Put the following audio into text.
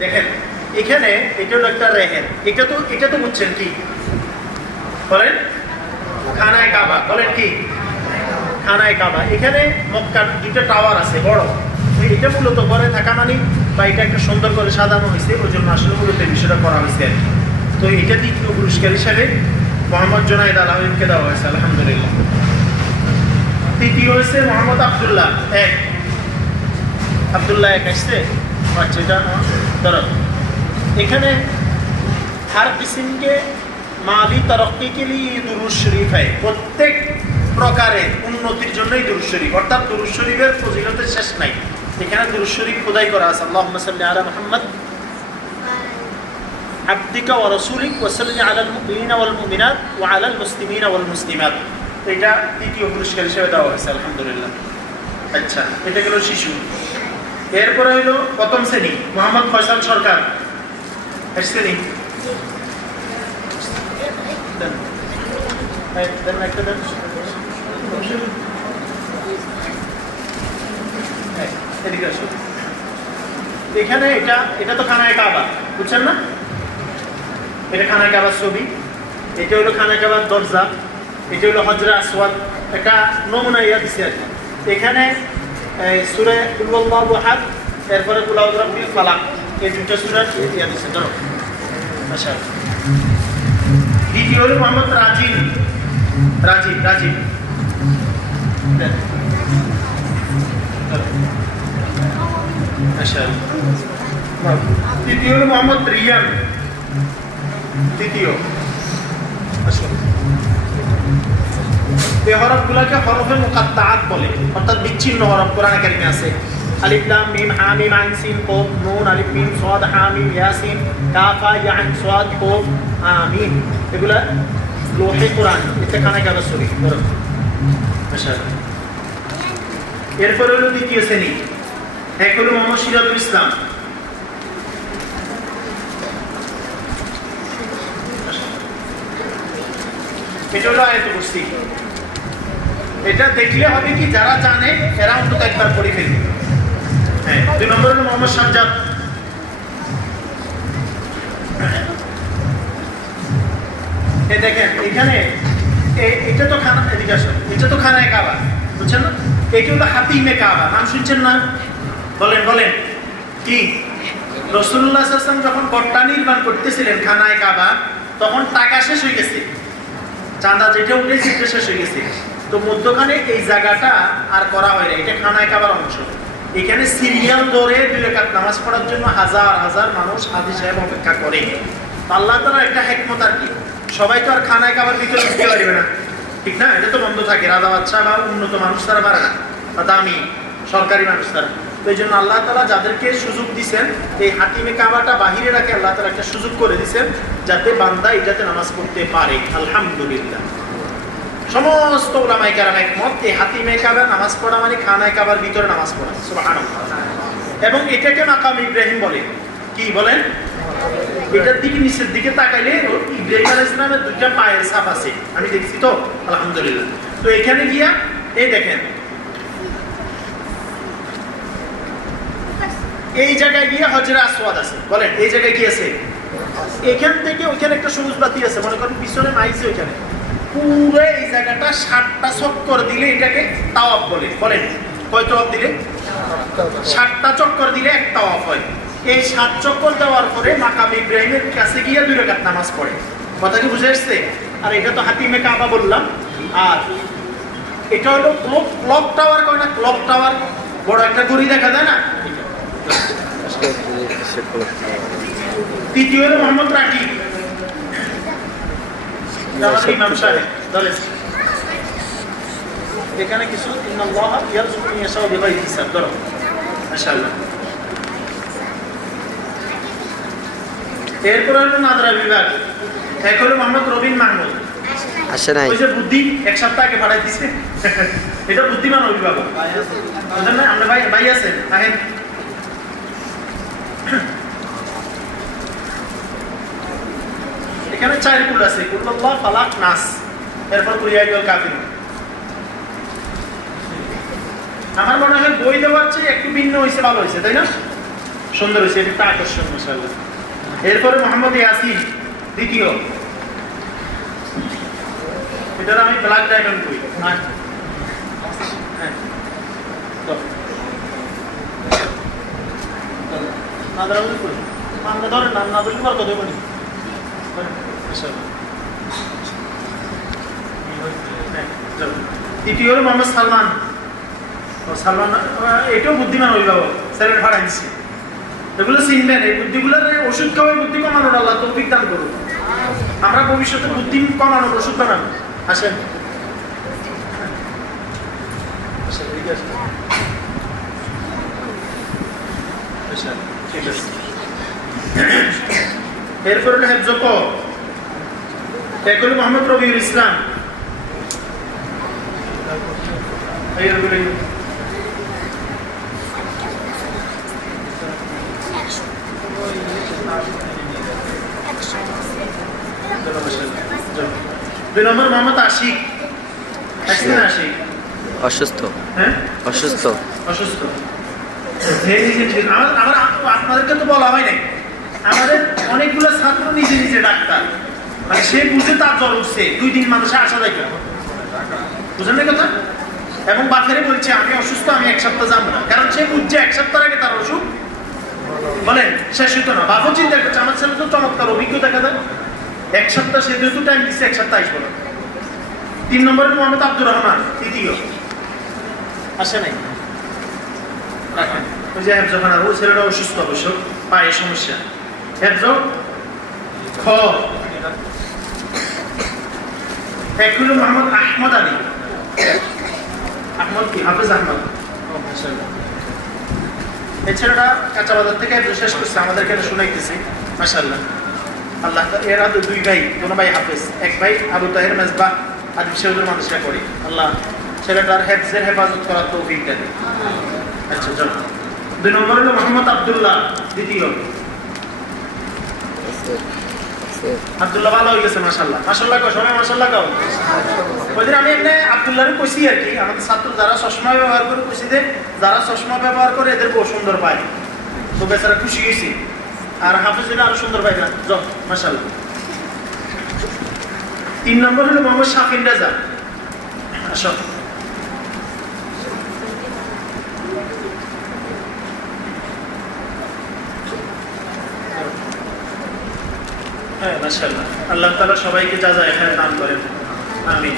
দেখেন, এখানে এটা হলো একটা রেহেন। এটা তো এটা তো বুঝছেন কি? বলেন? খানায় কাবা। বলেন কি? খানায় কাবা। এখানে মক্কার দুটো টাওয়ার আছে, বড়। এটা মূলত ঘরে থাকা মানে বা এটা একটা সুন্দর করে সাজানো হয়েছে ওই জন্য আসলে মূলত বিষয়টা করা হয়েছে আর কি। তো এটা দ্বিতীয় পুরস্কার হিসাবে মোহাম্মদ জোনাইদ আলমিনকে দেওয়া হয়েছে, আলহামদুলিল্লাহ। তৃতীয় হয়েছে মোহাম্মদ আবদুল্লাহ, এক। আবদুল্লাহ এক আসছে? আচ্ছা এটা दरद এখানে हर किस्म के মালি তরক্কি দুরুজ শরীফ হয় প্রত্যেক প্রকারে উন্নতির জন্যই দুরুজ শরীফ। অর্থাৎ দুরুজ শরীফের ফজিলতের শেষ নাই। এখানে দুরুজ শরীফ খোদাই করা আছে? আল্লাহ সাল্লি আলা মোহাম্মদ। আব্দিকা ও রসুলিক ওসল্লি আলাল মুমিন ওয়াল মুমিনাত ও আলাল মুসলিমিন ওয়াল মুসলিমাত। এটা তৃতীয় পুরস্কার হিসেবে দেওয়া হয়েছে, আলহামদুলিল্লাহ। আচ্ছা এটা গেল শিশু। এরপরে হইল প্রথম শ্রেণি, মোহাম্মদ ফয়সাল সরকার। এখানে এটা এটা তো খানায় কাবা, বুঝছেন না? এটা খানায় কাবার ছবি। এটা হলো খানায় কাবার দরজা। এটা হলো হজরা আসওয়াদ। একটা নমুনা ইয়া দিছে আর। এখানে এই সুরে কুল্লাল্লাহু আহাদ, এরপরে কুলাউদ রাব্বিল ফালাক। এই দুটো সূরা ইয়া দিছে ধরো। আচ্ছা দ্বিতীয় হলো মোহাম্মদ রাজিব রাজিব রাজিব। আচ্ছা তৃতীয় হলো মোহাম্মদ রিয়ান। তৃতীয়। আসুন এই হরফগুলোকে হরফে মুকাত্তাআত বলে, অর্থাৎ বিচ্ছিন্ন হরফ, কোরআনে কারিমে আছে। আলিফ, লাম, মিম হা মিম আইন, সিন, কফ, নুন, আলিফ, মিম, সাদ হা মিম ইয়াসিন, কাফ হা ইয়া আইন, সাদ, কফ আমিন এগুলা লোহে কোরআন এতে কানে কাগজ শরীফ ধরো এরপর হলো দ্বিতীয় শ্রেণি এক হলো মোহাম্মদ সিরাজুল ইসলাম। এটা হলো আয়ত কুস্তি এটা দেখলে হবে কি, যারা জানে, এরা অন্তত একবার পড়ে ফেলবে। হ্যাঁ নম্বর হলো মোহাম্মদ সাজ্জাদ। এই দেখেন, এখানে এটা তো খানা, এদিকে আসো। এটা তো খানায় কাবা, বুঝছেন না? এটা হলো হাতিমে কাবা। নাম শুনছেন না? বলেন বলেন। কি? রসুল্লাহ আসলাম যখন গট্টা নির্মাণ করতেছিলেন খানায় কাবা, তখন টাকা শেষ হয়ে গেছে। চাঁদা যেটা উঠেছে শেষ হয়ে গেছে। তো মধ্যখানে এই জায়গাটা আর করা হয় না। এটা খানায় কাবার অংশ। এখানে সিরিয়াল ধরে দুই নামাজ পড়ার জন্য হাজার হাজার মানুষ হাজি সাহেব অপেক্ষা করে। আল্লাহ তালা একটা হেকমত আর কি। সবাই তো আর খানায় কাবার ভিতরে ঢুকতে পারবে না। ঠিক না? এটা তো বন্ধ থাকে। রাজা বাচ্চা বা উন্নত মানুষ তারা পারে না। বা দামি, সরকারি মানুষ তারা। তো এই জন্য আল্লাহ তালা যাদেরকে সুযোগ দিছেন, এই হাতিমে কাবাটা বাহিরে রাখে আল্লাহ তালা একটা সুযোগ করে দিছেন, যাতে বান্দা এটাতে নামাজ পড়তে পারে। আলহামদুলিল্লাহ। সমস্ত ওলামাই কারাম একমত হাতিমে কাবা, নামাজ পড়া মানে খানায় কাবার ভিতরে নামাজ পড়া, সুবহানাল্লাহ। এবং এটাকে মাকাম ইব্রাহিম বলে। কি বলেন? এটার দিকে নিচের দিকে তাকাইলে ইব্রাহিম আলাইহিস সালামের দুইটা পায়ের ছাপ আছে। আমি দেখছি তো, আলহামদুলিল্লাহ। তো এখানে গিয়া, এই দেখেন। এই জায়গায় গিয়ে হজরা আসওয়াদ আছে। বলেন, এই জায়গায় কি আছে? এখান থেকে ওইখানে একটা সবুজ বাতি আছে, মনে করেন পিছনে মাইছে ওইখানে। পুরো এই জায়গাটা ষাটটা চক্কর দিলে এটাকে তাওয়াব বলে। বলেন কয় তাওয়াব দিলে? ষাটটা চক্কর দিলে এক তাওয়াব হয়। এই সাত চক্কর দেওয়ার পরে মাকাম ইব্রাহিমের কাছে গিয়ে দুই রাকাত নামাজ পড়ে। কথা কি বুঝে আসছে? আর এটা তো হাতিমে কাবা বললাম। আর এটা হলো ক্লক ক্লক টাওয়ার কয় না? ক্লক টাওয়ার বড় একটা ঘড়ি দেখা যায় না? তৃতীয় হলো মোহাম্মদ রাকি আমাদের ইমাম সাহেব ধরেন এখানে কিছু ধরো। মাশাআল্লাহ। এরপর হলো নাদরা বিভাগ। এক হলো মোহাম্মদ রবিন মাহমুদ। আসে নাই। ওই যে বুদ্ধি এক সপ্তাহ আগে পাঠাই দিছে। এটা বুদ্ধিমান অভিভাবক। বুঝলেন না আমরা ভাই ভাই আছেন আহেন। এখানে চার কুল আছে কুল্লাল্লাহ ফালাক, নাস। এরপর কুলিয়াইল কাফির। আমার মনে হয় বই দেওয়ার চেয়ে একটু ভিন্ন হয়েছে ভালো হয়েছে তাই না? সুন্দর হয়েছে এটা আকর্ষণ মশাল্লাহ এরপরে মোহাম্মদ ইয়াসিন, দ্বিতীয়। এটার আমি ব্ল্যাক ডায়মন্ড করি হ্যাঁ। হ্যাঁ। না আমরা ধরেন নাম না ধরলে বরকত দেবো নি হ্যাঁ, হলো মোহাম্মদ সালমান। সালমান এটাও বুদ্ধিমান অভিভাবক। স্যারের ভাড়া দিচ্ছে এগুলো চিনবেন এই বুদ্ধিগুলোর ওষুধ খাওয়াই বুদ্ধি কমানোর আল্লাহ তৌফিক দান করুন আমরা ভবিষ্যতে বুদ্ধি কমানোর ওষুধ বানাবো। আসেন। আসেন, ঠিক আছে। এরপর হেফজ ক এক হলো মোহাম্মদ রবিউল ইসলাম এই এরগুলো দুই নম্বর মোহাম্মদ আশিক আসছে আশিক অসুস্থ। হ্যাঁ অসুস্থ। অসুস্থ। আপনাদেরকে তো বলা হয় নাই। আমাদের অনেকগুলো ছাত্র নিজে নিজে ডাক্তার। মানে সে বুঝে তার জ্বর উঠছে। দুই দিন মানুষে আসা দেখে। বুঝলেন না কথা? এবং বাফেরে বলছে, আমি অসুস্থ, আমি এক সপ্তাহ যাব না। কারণ সে বুঝছে, এক সপ্তাহ আগে তার অসুখ। বলেন, শেষ হইতো না। বাপও চিন্তা করছে, আমার ছেলে তো চমৎকার, অভিজ্ঞতা যায়। এক সপ্তাহ সে যেহেতু টাইম দিচ্ছে এক সপ্তাহ আসব না। তিন নম্বরে মোহাম্মদ আব্দুর রহমান, তৃতীয়। আসে নাই। ওই যে হেফজ খানার ও ছেলেটা অসুস্থ অবশ্য, পায়ে সমস্যা। হেফজ, খ। এক হলো মোহাম্মদ আহমদ আলী। আহমদ কি? হাফিজ আহমদ। ছেলেটা কাঁচা বাজার থেকে শেষ করছে, আমাদেরকে এটা শুনাইতেছে। মাসাল্লাহ আল্লাহ তা- এর আদৌ দুই ভাই কোনো ভাই হাফেজ। এক ভাই, আবু তাহের মেজবা আদিব সেহুদের মানুষরা করে। আল্লাহ ছেলেটার হেফজের হেফাজত করার তো অভিজ্ঞতা আচ্ছা চলো। দুই নম্বর হলো মোহাম্মদ আবদুল্লাহ, দ্বিতীয়। ব্যবহার করে, কইছি যে যারা চশমা ব্যবহার করে, এদের সুন্দর পায়। তো বেচারা খুশি গেছি আর হাফিজ আরও সুন্দর পাই না। মাসাল্লাহ তিন নম্বর হলো মোহাম্মদ শাফিন রাজা। আসো। হ্যাঁ মাসাল্লাহ আল্লাহ তালা সবাইকে যা যা এখানে দান করেন। আমিন।